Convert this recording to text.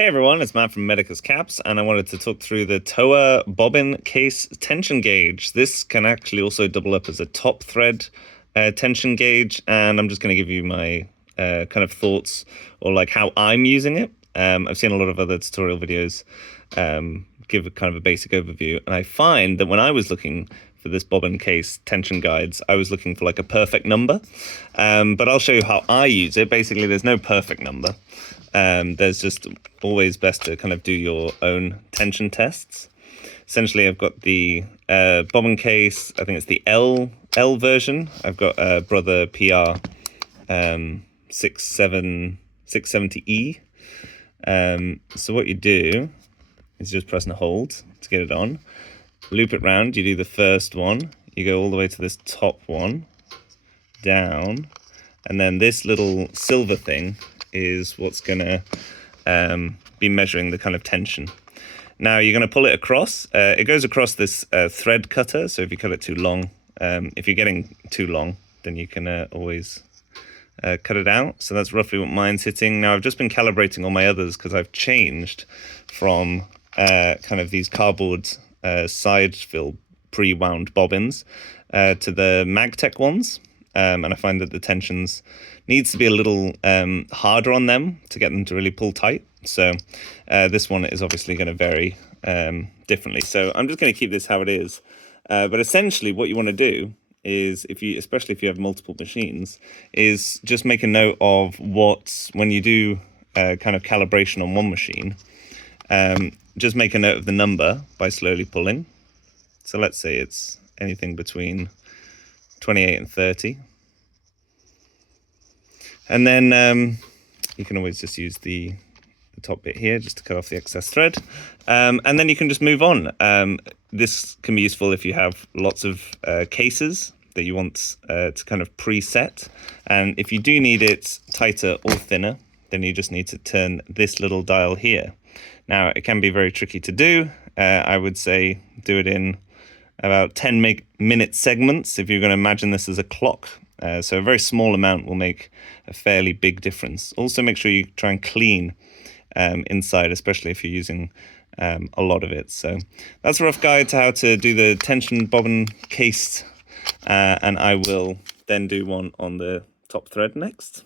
Hey everyone, it's Matt from Medicus Caps, and I wanted to talk through the TOWA bobbin case tension gauge. This can actually also double up as a top thread tension gauge, and I'm just going to give you my kind of thoughts or like how I'm using it. I've seen a lot of other tutorial videos give a kind of a basic overview, and I find that when I was looking for this bobbin case tension guides, I was looking for like a perfect number, but I'll show you how I use it. Basically, there's no perfect number. There's just always best to kind of do your own tension tests. Essentially, I've got the bobbin case. I think it's the L version. I've got a Brother PR 670E. So what you do is just press and hold to get it on. Loop it round. You do the first one. You go all the way to this top one, down, and then this little silver thing is what's going to be measuring the kind of tension. Now you're going to pull it across. It goes across this thread cutter, so if you cut it too long, if you're getting too long, then you can always cut it out. So that's roughly what mine's hitting. Now I've just been calibrating all my others because I've changed from kind of these cardboard side fill pre-wound bobbins to the Magtech ones. And I find that the tensions needs to be a little harder on them to get them to really pull tight. So this one is obviously going to vary differently. So I'm just going to keep this how it is. But essentially what you want to do is, especially if you have multiple machines, is just make a note of when you do kind of calibration on one machine, just make a note of the number by slowly pulling. So let's say it's anything between 28 and 30. And then you can always just use the top bit here just to cut off the excess thread. And then you can just move on. This can be useful if you have lots of cases that you want to kind of preset. And if you do need it tighter or thinner, then you just need to turn this little dial here. Now, it can be very tricky to do. I would say do it in about 10-minute segments if you're going to imagine this as a clock. So a very small amount will make a fairly big difference. Also make sure you try and clean inside, especially if you're using a lot of it. So that's a rough guide to how to do the tension bobbin case, and I will then do one on the top thread next.